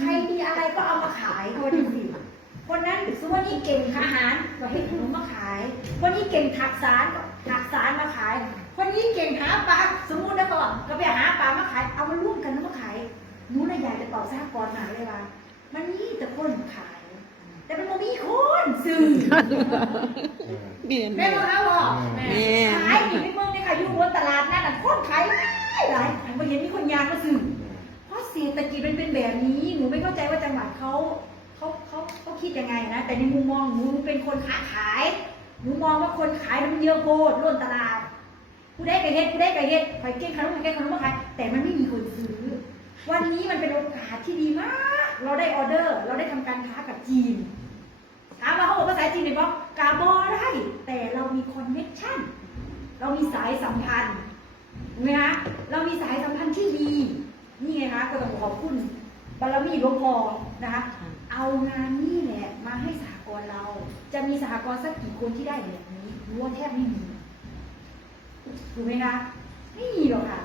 ใครมีอะไรก็เอามาขายคนนี้สิคนนั้นสมมติว่านี่เก่งอาหารก็ให้ขนมมาขาย คนนี้เก่งถักสารก็ถักสารมาขาย คนนี้เก่งหาปลาสมมุติแล้วก็ก็ไปหาปลามาขาย เอามาร่วมกันแล้วมาขายหนูน่ะอยากจะตอบสหกรณ์มาเลยว่ามันมีแต่คนขาย แต่มันบ่มีคนซื้อเบียนแม่บอกเอาบอกแม่ขายอยู่ในเมืองในค่ะอยู่บนตลาดนั่นน่ะคนขายหลายหลายไม่เห็นมีคนยางมาซื้อเพราะเศรษฐกิจมันเป็นแบบนี้ หนูไม่เข้าใจว่าจังหวัดเขาเขาเขาเขาคิดยังไงนะ แต่ในมุมมองหนูหนูเป็นคนค้าขาย หนูมองว่าคนขายมันเยอะโคตรล้นตลาดผู้ได้ไก่เฮ็ดผู้ได้ไก่เฮ็ดไปเก่งขนมไปเก่งขนมมาขายแต่มันไม่มีคนซื้อ วันนี้มันเป็นโอกาสที่ดีมาก เราได้ออเดอร์ เราได้ทำการค้ากับจีนถามว่าเขาบอกภาษาจีนไหมบอกกาบอได้ แต่เรามีคอนเนคชั่น เรามีสายสัมพันธ์ถูกไหมคะเรามีสายสัมพันธ์ที่ดี องขอบคุณบารมีหลวงพ่อนะคะ เอางานนี่แหละมาให้สหกรณ์เรา จะมีสหกรณ์สักกี่คนที่ได้แบบนี้รู้ว่าแทบไม่มีถูกไหมคะไม่มีหรอกค่ะ